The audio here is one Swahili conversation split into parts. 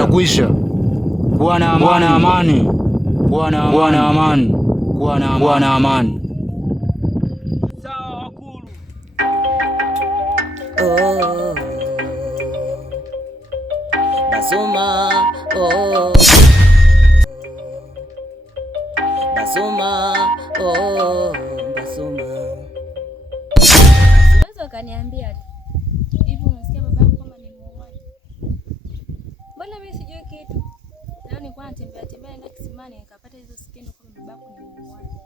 Kuisha. Kuwa na amani. Kuwa na amani. Sawa wakulu. Basuma. Basuma. Unaweza ukaniambia hivi, unasikia baba yako kama ni muuaji? Mbona mimi sijui kitu? Leo nilikuwa natembea na kisimani nikapata hizo skendo kama baba yako ni muuaji.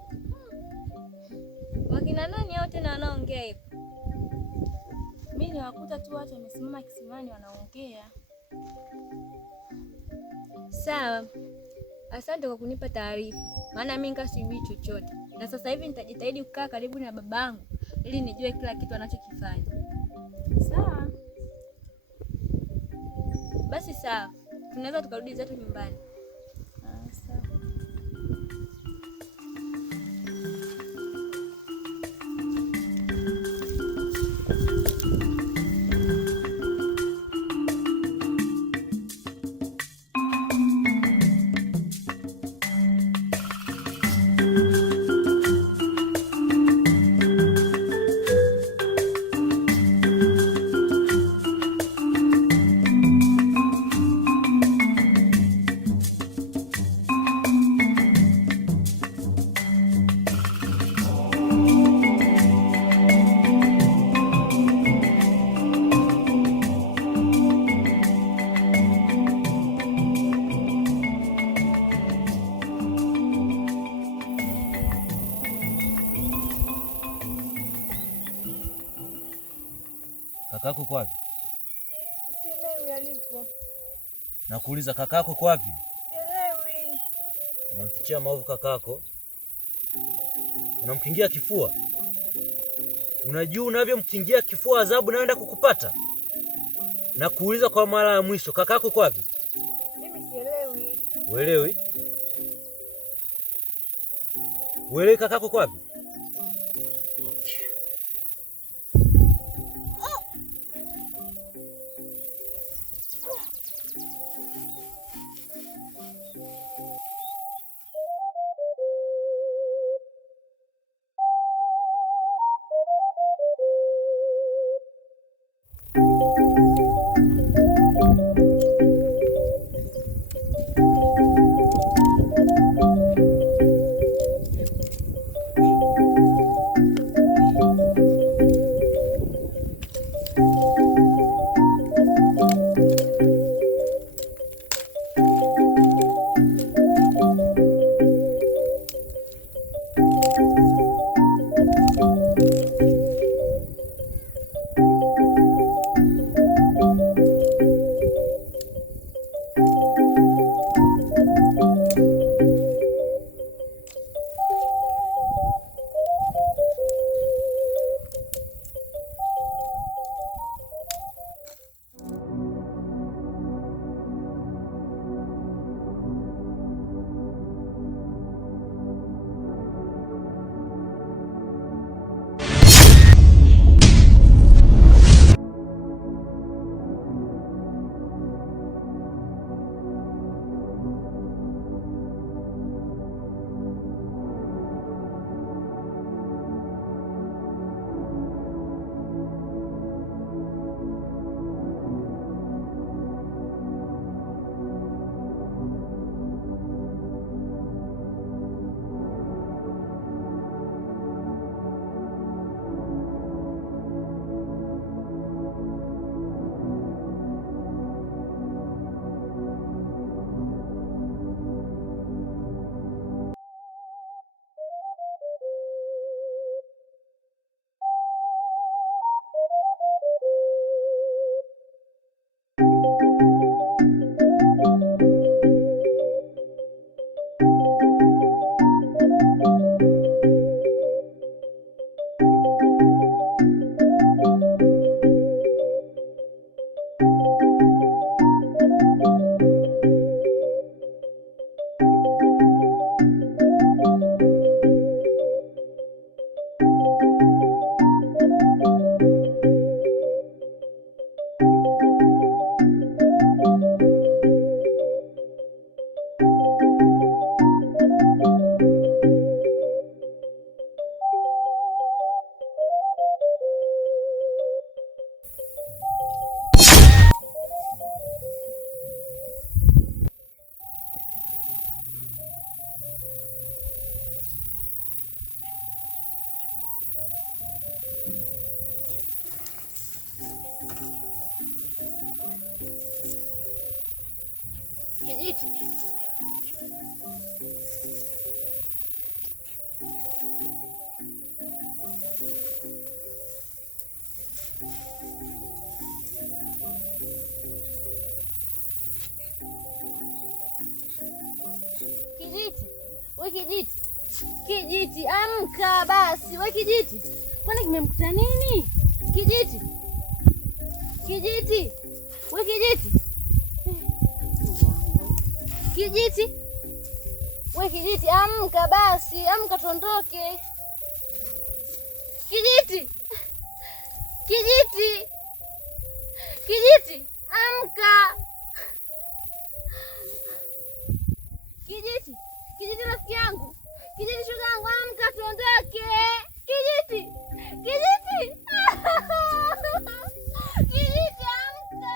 Wakina nani hao tena wanaongea hivyo? Mimi niwakuta tu watu wamesimama kisimani wanaongea. Sawa. Asante kwa kunipa taarifa. Maana mimi ngasijui chochote. Na sasa hivi nitajitahidi kukaa karibu na babangu ili nijue kila kitu anachokifanya. Sawa. Basi sawa. Tunaweza tukarudi zetu nyumbani. Sawa. Kakako kwa wapi? Sielewi aliko. Nakuuliza kakako kwa wapi? Sielewi. Unamfichia maovu kakako. Unamkingia kifua. Unajua unavyomkingia kifua adhabu naenda kukupata. Nakuuliza kwa mara ya mwisho, kakako kwa wapi? Mimi sielewi. Uelewi? Uelewi kakako kwa wapi? Kijiti. Kijiti. We Kijiti. Kijiti, amka basi. We Kijiti. Kwani kimemkuta nini? Kijiti. Kijiti. We Kijiti. Kijiti. We Kijiti, amka basi. Amka tuondoke. Kijiti. Kijiti. Kijiti, amka. Kijiti. Kijiti rafiki yangu. Kijiti shoga yangu, amka tuondoke. Kijiti. Kijiti. Kijiti, amka.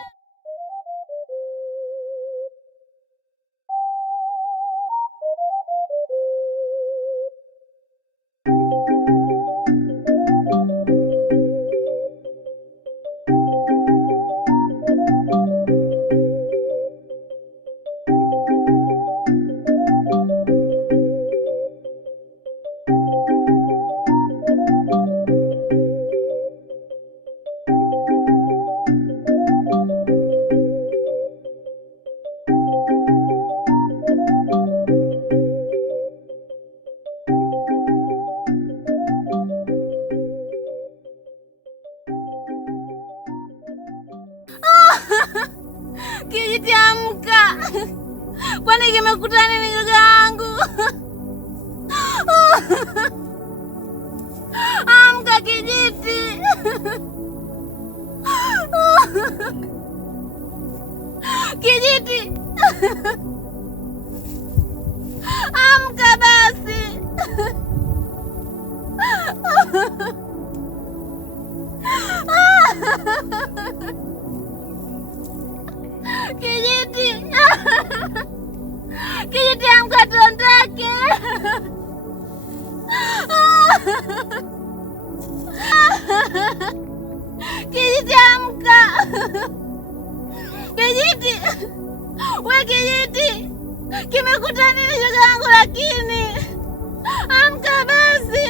Kijiti, amka. Kwani kimekuta nini ndugu yangu? Amka Kijiti. Kijiti. Amka basi. Kijiti. Kijiti, amka tuondoke. Kijiti, amka. Kijiti. We Kijiti. Kimekuta nini shoga yangu lakini? Amka basi.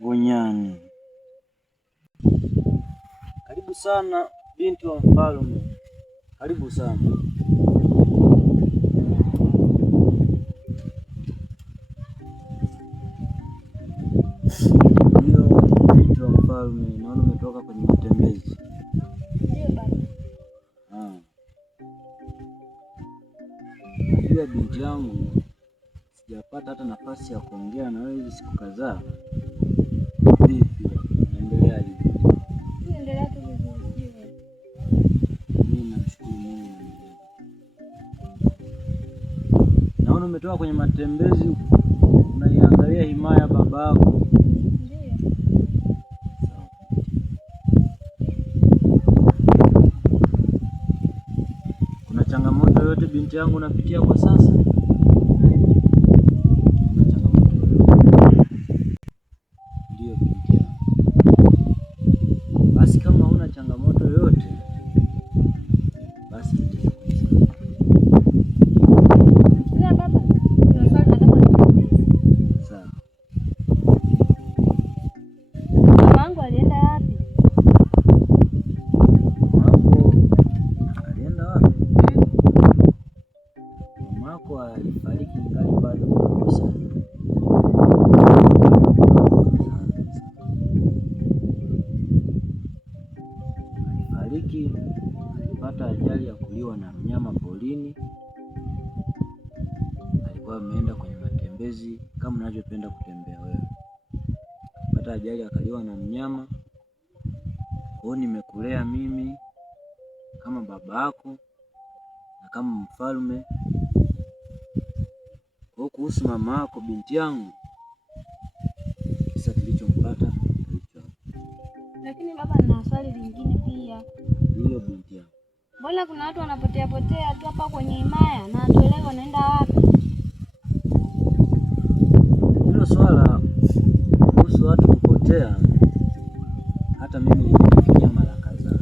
Bonyani. Karibu sana binti wa mfalme, karibu sana. Ndio binti wa mfalme, naona umetoka kwenye matembezi. Ndio baba. Unajua binti yangu, sijapata hata nafasi ya kuongea na wewe hizi siku kadhaa. Vipi? Naendeleaje? Endelea tu vizuri. Mimi namshukuru Mungu. Naona umetoka kwenye matembezi unaiangalia himaya babako. Ndio. Kuna changamoto yoyote binti yangu unapitia kwa sasa? Ndio binti yangu. Basi kama huna changamoto yoyote, basi Baba, kuna swali nataka kuuliza. sawa. Mamangu alienda wapi? Mamako alienda wapi? Mamako alifariki ngali bado mdogo sana. Alifariki, alipata ajali ya kuliwa na mnyama porini. Alikuwa ameenda kwenye matembezi kama unavyopenda kutembea wewe. Alipata ajali akaliwa na mnyama. Kwa hiyo nimekulea mimi kama baba yako na kama mfalme. Kwa kuhusu mama yako binti yangu, kisa kilichompata hicho. Lakini baba, nina swali lingine pia. Hiyo binti yangu, Mbona kuna watu wanapotea tu hapa kwenye himaya na hatuelewi wanaenda wapi? hilo swala kuhusu watu kupotea, hata mimi nimelifikia mara kadhaa,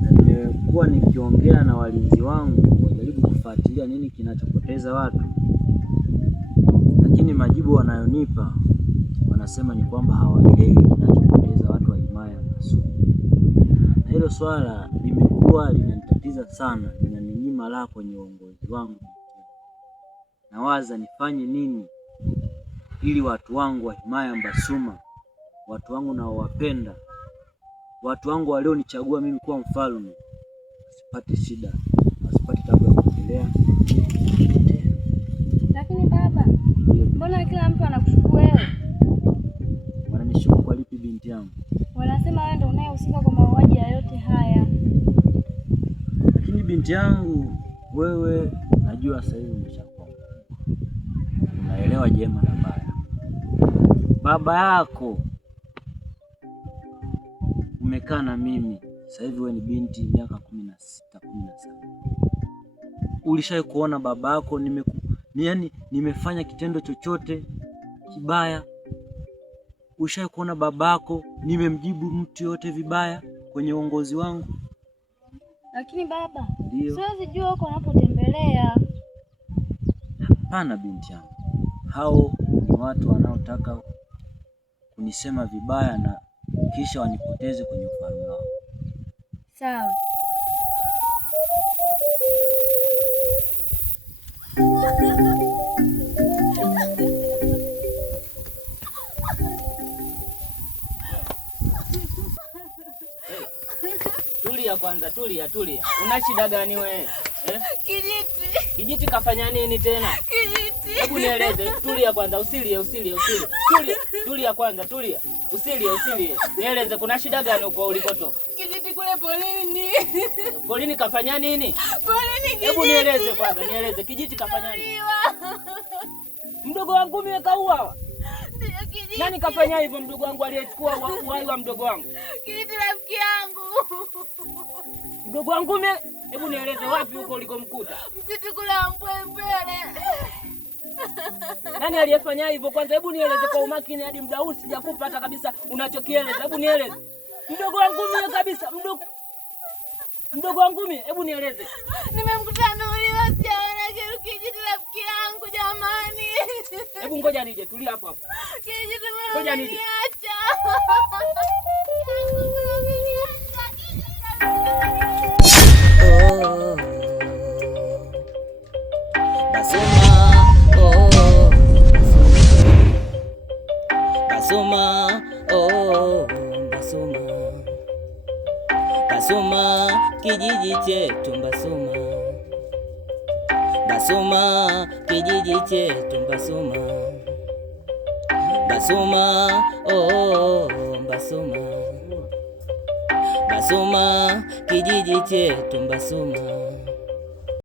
na nimekuwa nikiongea na walinzi wangu wajaribu kufuatilia nini kinachopoteza watu, lakini majibu wanayonipa wanasema ni kwamba hawaelewi kinachopoteza watu wa himaya ya Masuku. Na hilo swala limekuwa linanitatiza sana, linaninyima raha kwenye uongozi wangu. Nawaza nifanye nini ili watu wangu wa himaya Mbasuma, watu wangu naowapenda, watu wangu walionichagua mimi kuwa mfalme, wasipate shida, wasipate tabu ya kuendelea. Lakini baba, mbona kila mtu anakushukuru wewe? Wananishukuru kwa lipi binti yangu? Wanasema wewe ndio unayehusika kwa mauaji ya yote haya. Lakini binti yangu, wewe najua sasa hivi umeshakuwa, unaelewa jema na baya. Baba yako umekaa na mimi sasa hivi, wewe ni binti miaka 16, 17. Ulishawahi kuona baba yako nimefanya kitendo chochote kibaya? Ulishawahi kuona baba yako nimemjibu mtu yote vibaya kwenye uongozi wangu? Lakini baba, ndio siwezi jua huko unapotembelea. Hapana binti yangu, hao ni watu wanaotaka kunisema vibaya na kisha wanipoteze kwenye ufalme wao. Sawa. Tulia kwanza, tulia. Una shida gani wewe? Kijiti kafanya nini tena? Kijiti. Hebu nieleze. Tulia kwanza, usilie. Tulia kwanza. Usilie. Nieleze kuna shida gani huko ulikotoka? Kijiti kule polini. Polini kafanya nini? Polini kijiti. Hebu nieleze kwanza, kijiti kafanya nini? Mdogo wangu mimi kauawa. Ndio kijiti. Nani kafanya hivyo mdogo wangu aliyechukua uhai wa mdogo wangu? Kijiti rafiki yangu. Mdogo wangu mimi, hebu nieleze wapi huko ulikomkuta? Msitu kule Mpwempwele. Nani aliyefanya hivyo? Kwanza hebu nieleze kwa umakini, hadi muda huu sijakupata kabisa unachokieleza. Hebu nieleze. Mdogo wangu mimi kabisa, mdogo wangu mimi, hebu nieleze. Nimemkuta Nuriwa, sijaona kitu. Kijiti rafiki yangu jamani. Hebu ngoja nije, tulia hapo. Kijiti ngoja nije. Niacha. Mbasuma kijiji chetu Mbasuma, Mbasuma kijiji chetu Mbasuma, Mbasuma oh, Mbasuma, Mbasuma kijiji chetu Mbasuma.